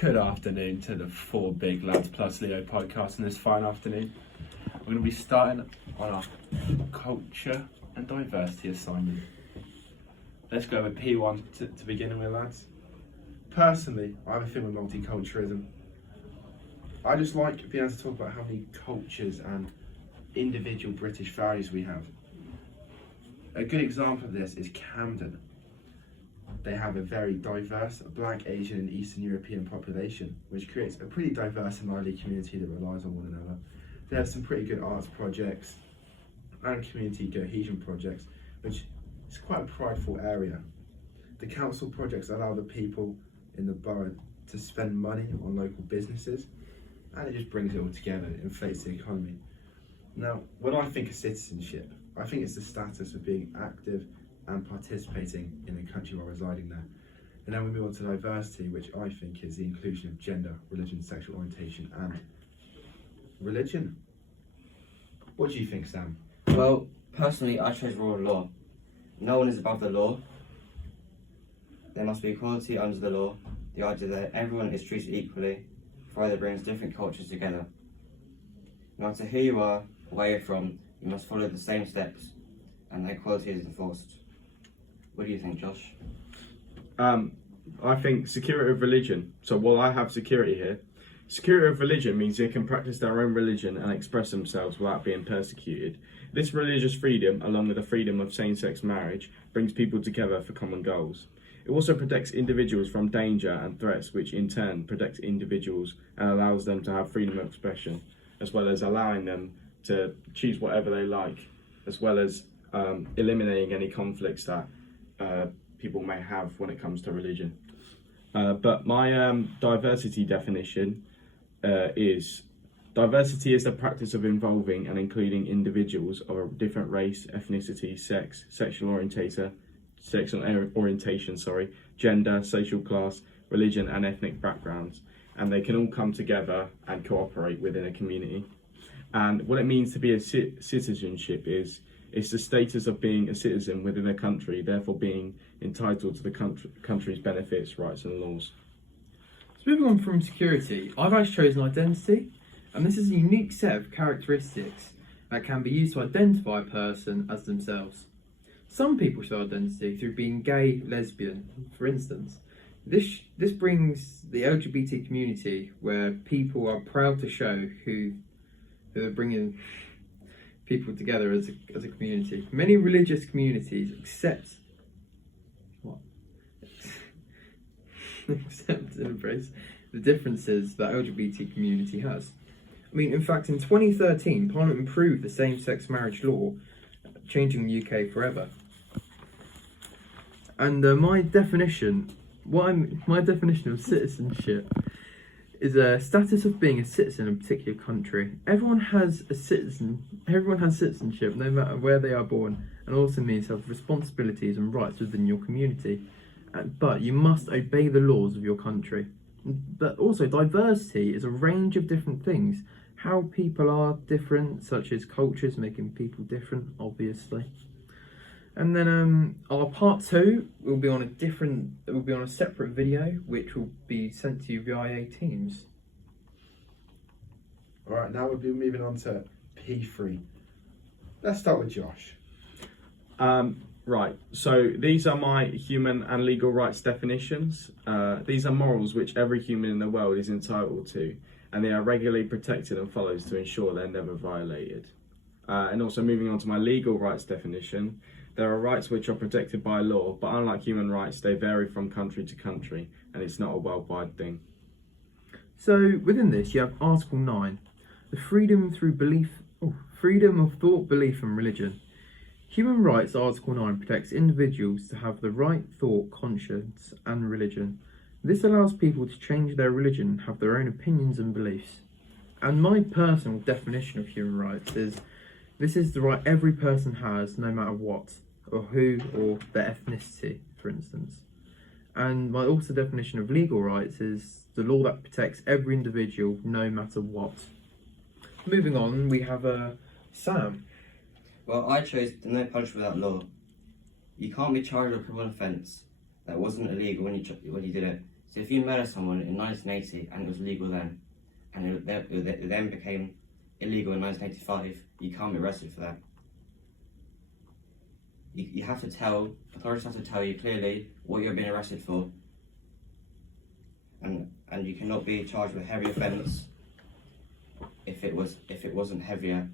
Good afternoon to the Four Big Lads Plus Leo podcast on this fine afternoon. We're going to be starting on our culture and diversity assignment. Let's go with P1 to begin with, lads. Personally, I have a thing with multiculturalism. I just like being able to talk about how many cultures and individual British values we have. A good example of this is Camden. They have a very diverse Black, Asian and Eastern European population, which creates a pretty diverse and lively community that relies on one another. They have some pretty good arts projects and community cohesion projects, which is quite a prideful area. The council projects allow the people in the borough to spend money on local businesses, and it just brings it all together, it inflates the economy. Now, when I think of citizenship, I think it's the status of being active and participating in the country while residing there. And then we move on to diversity, which I think is the inclusion of gender, religion, sexual orientation and religion. What do you think, Sam? Well, personally, I chose rule of law. No one is above the law. There must be equality under the law. The idea that everyone is treated equally, further brings different cultures together. No matter who you are, or where you're from, you must follow the same steps, and that equality is enforced. What do you think, Josh? I think security of religion. So while I have security here, security of religion means they can practice their own religion and express themselves without being persecuted. This religious freedom, along with the freedom of same-sex marriage, brings people together for common goals. It also protects individuals from danger and threats, which in turn protects individuals and allows them to have freedom of expression, as well as allowing them to choose whatever they like, as well as eliminating any conflicts that people may have when it comes to religion. But my diversity definition is diversity is the practice of involving and including individuals of a different race, ethnicity, sex, sexual orientation, gender, social class, religion and ethnic backgrounds, and they can all come together and cooperate within a community. And what it means to be a citizenship is it's the status of being a citizen within a country, therefore being entitled to the country's benefits, rights and laws. So moving on from security, I've actually chosen identity, and this is a unique set of characteristics that can be used to identify a person as themselves. Some people show identity through being gay, lesbian, for instance. This brings the LGBT community where people are proud to show who they're bringing people together as a community. Many religious communities accept and embrace the differences that LGBT community has. I mean, in fact, in 2013, Parliament improved the same-sex marriage law, changing the UK forever. And my definition of citizenship is a status of being a citizen of a particular country. Everyone has citizenship, no matter where they are born, and also means to have responsibilities and rights within your community. But you must obey the laws of your country. But also, diversity is a range of different things. How people are different, such as cultures making people different, obviously. And then our part 2 will be on a separate video, which will be sent to you via Teams. Alright, now we'll be moving on to P3. Let's start with Josh. Right, so these are my human and legal rights definitions. These are morals which every human in the world is entitled to, and they are regularly protected and followed to ensure they're never violated. And also moving on to my legal rights definition, there are rights which are protected by law, but unlike human rights, they vary from country to country, and it's not a worldwide thing. So within this, you have Article 9, the freedom of thought, belief and religion. Human rights Article 9 protects individuals to have the right thought, conscience and religion. This allows people to change their religion and have their own opinions and beliefs. And my personal definition of human rights is, this is the right every person has, no matter what, or who, or their ethnicity, for instance. And my also definition of legal rights is the law that protects every individual, no matter what. Moving on, we have Sam. Well, I chose the no punishment without law. You can't be charged with a criminal offence that wasn't illegal when you did it. So if you murder someone in 1980 and it was legal then, and it then became illegal in 1985, you can't be arrested for that. You have to tell, authorities have to tell you clearly what you're being arrested for, and you cannot be charged with heavy offence if it wasn't heavier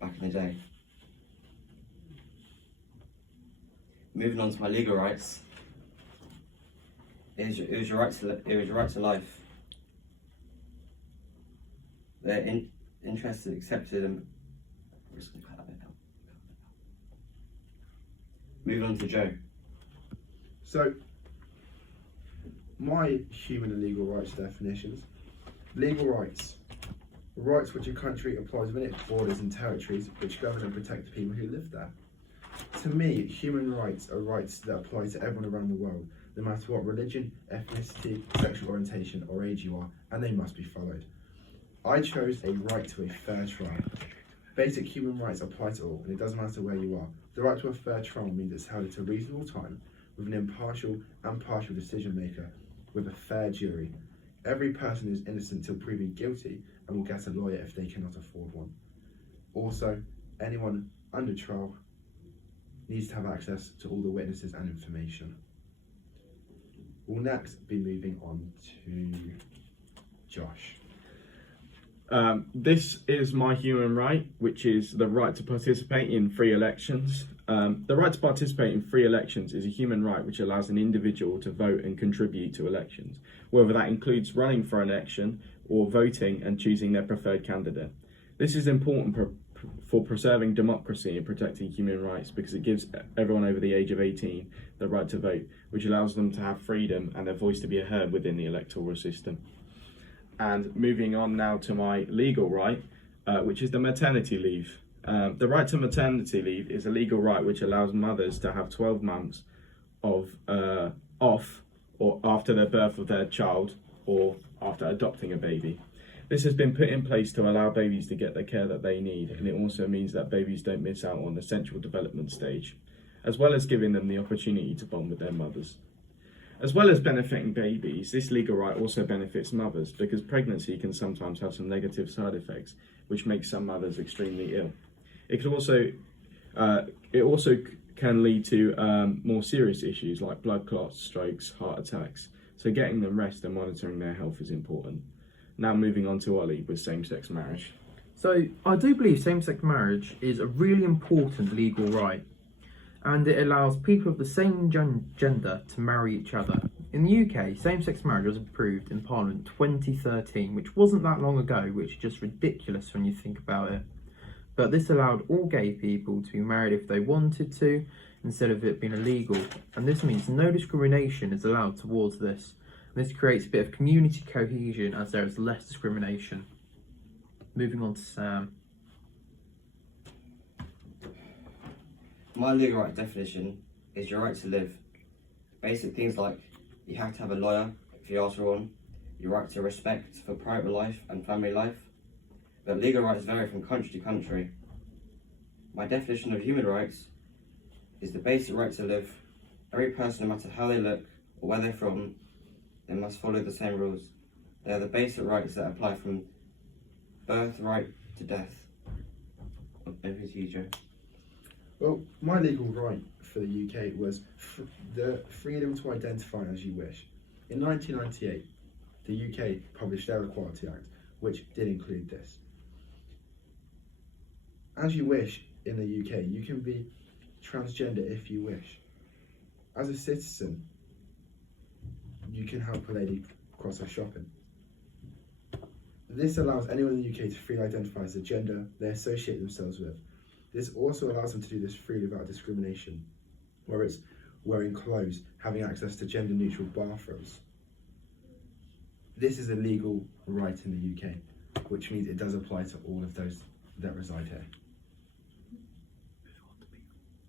back in the day. Moving on to my legal rights, it was your right to life. They're interested, accepted, and moving on to Joe. So, my human and legal rights definitions. Legal rights. Rights which a country applies within its borders and territories which govern and protect the people who live there. To me, human rights are rights that apply to everyone around the world, no matter what religion, ethnicity, sexual orientation or age you are, and they must be followed. I chose a right to a fair trial. Basic human rights apply to all, and it doesn't matter where you are. The right to a fair trial means it's held at a reasonable time, with an impartial and partial decision maker, with a fair jury. Every person is innocent till proven guilty and will get a lawyer if they cannot afford one. Also, anyone under trial needs to have access to all the witnesses and information. We'll next be moving on to Josh. This is my human right, which is the right to participate in free elections. The right to participate in free elections is a human right which allows an individual to vote and contribute to elections, whether that includes running for an election or voting and choosing their preferred candidate. This is important for preserving democracy and protecting human rights because it gives everyone over the age of 18 the right to vote, which allows them to have freedom and their voice to be heard within the electoral system. And moving on now to my legal right, which is the maternity leave. The right to maternity leave is a legal right which allows mothers to have 12 months of off or after the birth of their child or after adopting a baby. This has been put in place to allow babies to get the care that they need, and it also means that babies don't miss out on the central development stage, as well as giving them the opportunity to bond with their mothers. As well as benefiting babies, this legal right also benefits mothers because pregnancy can sometimes have some negative side effects, which makes some mothers extremely ill. It also can lead to more serious issues like blood clots, strokes, heart attacks. So getting them rest and monitoring their health is important. Now moving on to Ollie with same-sex marriage. So I do believe same-sex marriage is a really important legal right, and it allows people of the same gender to marry each other. In the UK, same-sex marriage was approved in Parliament 2013, which wasn't that long ago, which is just ridiculous when you think about it. But this allowed all gay people to be married if they wanted to, instead of it being illegal, and this means no discrimination is allowed towards this. This creates a bit of community cohesion as there is less discrimination. Moving on to Sam. My legal right definition is your right to live. Basic things like you have to have a lawyer if you ask for one, your right to respect for private life and family life. But legal rights vary from country to country. My definition of human rights is the basic right to live. Every person, no matter how they look or where they're from, they must follow the same rules. They are the basic rights that apply from birth right to death. Over to you, Joe. Well, my legal right for the UK was the freedom to identify as you wish. In 1998, the UK published their Equality Act, which did include this. As you wish in the UK, you can be transgender if you wish. As a citizen, you can help a lady cross her shopping. This allows anyone in the UK to freely identify as the gender they associate themselves with. This also allows them to do this freely without discrimination, whether it's wearing clothes, having access to gender-neutral bathrooms. This is a legal right in the UK, which means it does apply to all of those that reside here.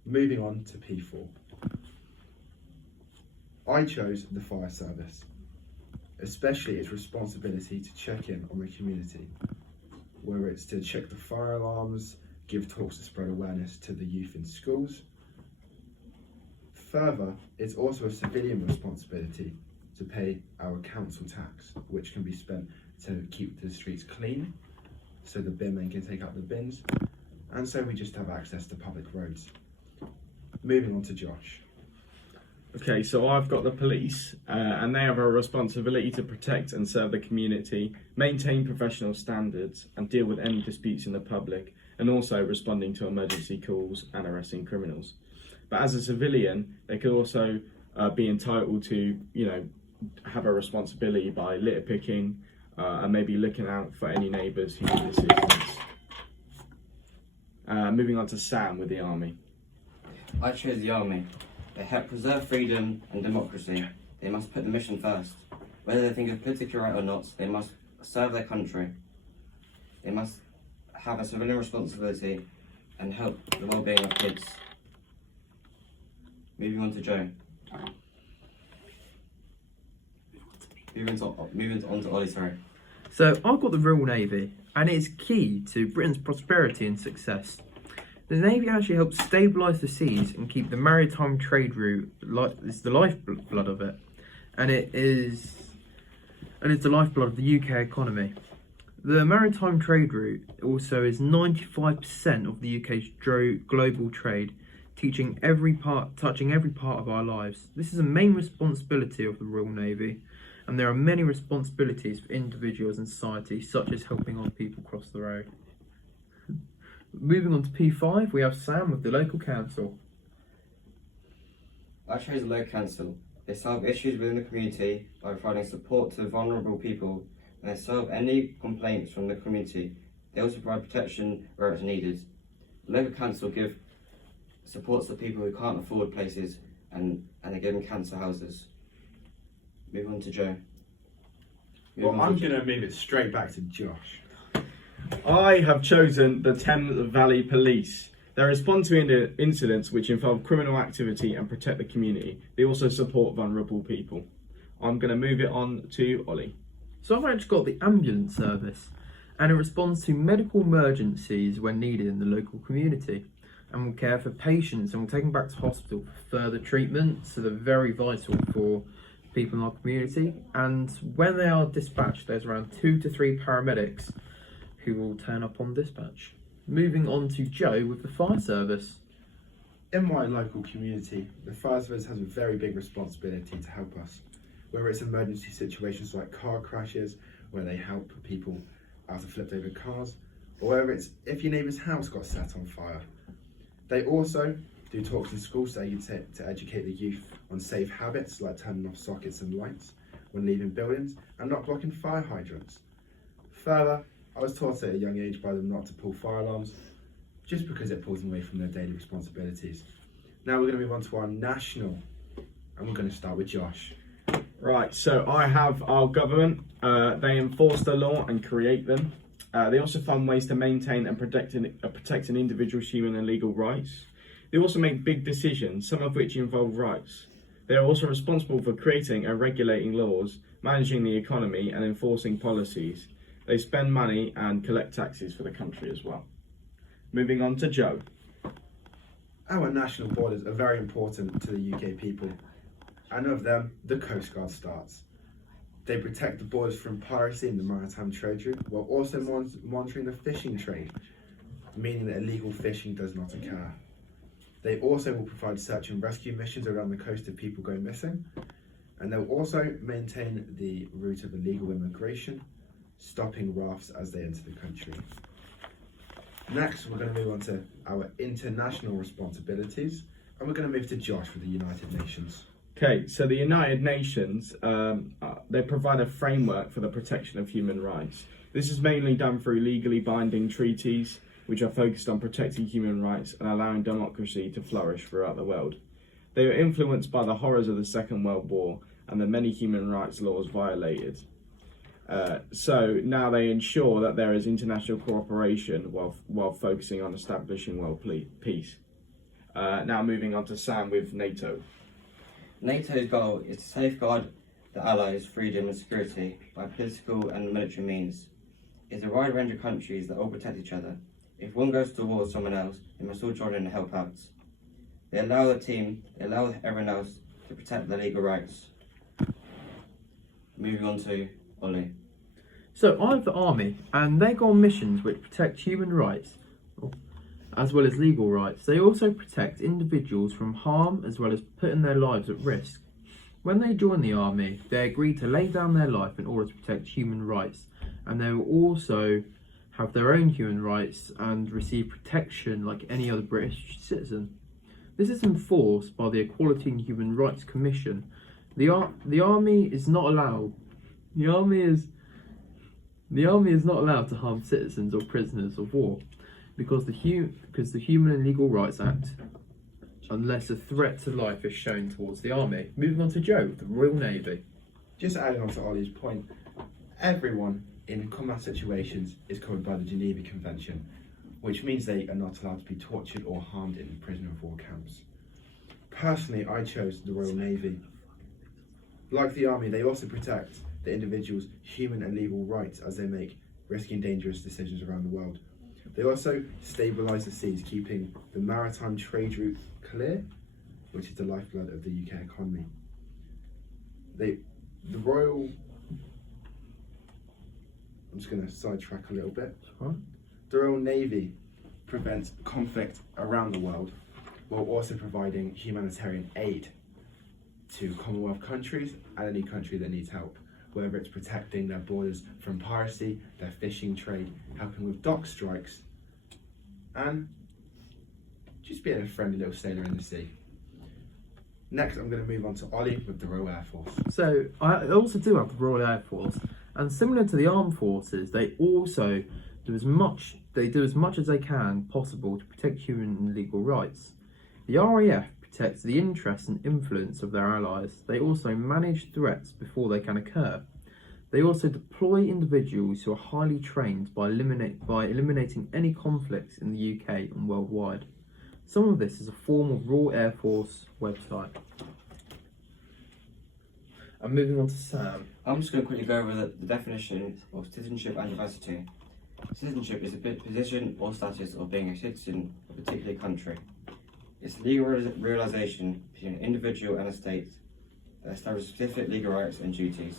Moving on to P4. I chose the fire service, especially its responsibility to check in on the community, whether it's to check the fire alarms, give talks to spread awareness to the youth in schools. Further, it's also a civilian responsibility to pay our council tax, which can be spent to keep the streets clean, so the bin men can take out the bins, and so we just have access to public roads. Moving on to Josh. Okay, so I've got the police, and they have a responsibility to protect and serve the community, maintain professional standards, and deal with any disputes in the public, and also responding to emergency calls and arresting criminals. But as a civilian, they could also be entitled to, have a responsibility by litter picking and maybe looking out for any neighbours who need assistance. Moving on to Sam with the army. I chose the army. They help preserve freedom and democracy. They must put the mission first. Whether they think it's politically right or not, they must serve their country. They must have a civilian responsibility and help the well-being of kids. Moving on to Joe. Moving on to Ollie, sorry. So I've got the Royal Navy, and it is key to Britain's prosperity and success. The Navy actually helps stabilise the seas and keep the maritime trade route. It's the lifeblood of it, and it's the lifeblood of the UK economy. The maritime trade route also is 95% of the UK's global trade, touching every part of our lives. This is a main responsibility of the Royal Navy, and there are many responsibilities for individuals and society, such as helping old people cross the road. Moving on to P5, we have Sam with the local council. I chose the local council. They solve issues within the community by providing support to vulnerable people, and they solve any complaints from the community. They also provide protection where it's needed. The local council give supports to people who can't afford places, and they give them cancer houses. Moving on to Joe. Well, I'm going to move it straight back to Josh. I have chosen the Thames Valley Police. They respond to incidents which involve criminal activity and protect the community. They also support vulnerable people. I'm going to move it on to Ollie. So I've actually got the ambulance service, and it responds to medical emergencies when needed in the local community, and will care for patients and will take them back to hospital for further treatment. So they're very vital for people in our community. And when they are dispatched, there's around 2 to 3 paramedics who will turn up on dispatch. Moving on to Joe with the fire service. In my local community, the fire service has a very big responsibility to help us. Whether it's emergency situations like car crashes, where they help people out of flipped over cars, or whether it's if your neighbour's house got set on fire. They also do talks in schools to educate the youth on safe habits like turning off sockets and lights when leaving buildings and not blocking fire hydrants. Further, I was taught at a young age by them not to pull fire alarms, just because it pulls them away from their daily responsibilities. Now we're going to move on to our national, and we're going to start with Josh. Right, so I have our government. They enforce the law and create them. They also find ways to maintain and protect an individual's human and legal rights. They also make big decisions, some of which involve rights. They are also responsible for creating and regulating laws, managing the economy and enforcing policies. They spend money and collect taxes for the country as well. Moving on to Joe. Our national borders are very important to the UK people, and of them, the Coast Guard starts. They protect the borders from piracy in the maritime trade route, while also monitoring the fishing trade, meaning that illegal fishing does not occur. They also will provide search and rescue missions around the coast if people go missing, and they'll also maintain the route of illegal immigration, stopping rafts as they enter the country. Next, we're going to move on to our international responsibilities, and we're going to move to Josh with the United Nations. Okay, so the United Nations, they provide a framework for the protection of human rights. This is mainly done through legally binding treaties, which are focused on protecting human rights and allowing democracy to flourish throughout the world. They are influenced by the horrors of the Second World War and the many human rights laws violated. So now they ensure that there is international cooperation while focusing on establishing world peace. Now moving on to Sam with NATO. NATO's goal is to safeguard the Allies' freedom and security by political and military means. It's a wide range of countries that all protect each other. If one goes to war with someone else, they must all join in and help out. They allow everyone else to protect their legal rights. Moving on to Ollie. So I have the army, and they go on missions which protect human rights, as well as legal rights. They also protect individuals from harm, as well as putting their lives at risk. When they join the army, they agree to lay down their life in order to protect human rights, and they will also have their own human rights and receive protection like any other British citizen. This is enforced by the Equality and Human Rights Commission. The army is not allowed. The army is not allowed to harm citizens or prisoners of war, because the Human and Legal Rights Act, unless a threat to life is shown towards the army. Moving on to Joe, the Royal Navy. Just adding on to Ollie's point, everyone in combat situations is covered by the Geneva Convention, which means they are not allowed to be tortured or harmed in prisoner of war camps. Personally, I chose the Royal Navy. Like the army, they also protect the individual's human and legal rights as they make risky and dangerous decisions around the world. They also stabilise the seas, keeping the maritime trade route clear, which is the lifeblood of the UK economy. I'm just going to sidetrack a little bit. The Royal Navy prevents conflict around the world while also providing humanitarian aid to Commonwealth countries and any country that needs help, whether it's protecting their borders from piracy, their fishing trade, helping with dock strikes, and just being a friendly little sailor in the sea. Next, I'm going to move on to Ollie with the Royal Air Force. So I also do have the Royal Air Force, and similar to the armed forces, they also do as much as they can possible to protect human and legal rights. The RAF protects the interests and influence of their allies. They also manage threats before they can occur. They also deploy individuals who are highly trained by eliminating any conflicts in the UK and worldwide. Some of this is a form of Royal Air Force website. I'm moving on to Sam. I'm just going to quickly go over the definition of citizenship and diversity. Citizenship is a position or status of being a citizen of a particular country. It's the legal realisation between an individual and a state that establishes specific legal rights and duties.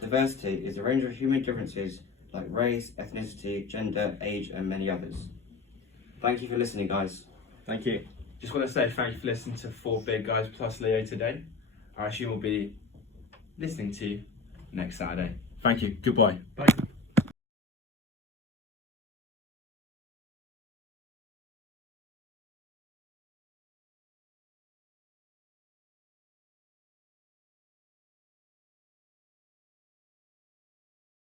Diversity is a range of human differences like race, ethnicity, gender, age, and many others. Thank you for listening, guys. Thank you. Just want to say thank you for listening to 4 Big Guys plus Leo today. I assume we'll be listening to you next Saturday. Thank you. Goodbye. Bye.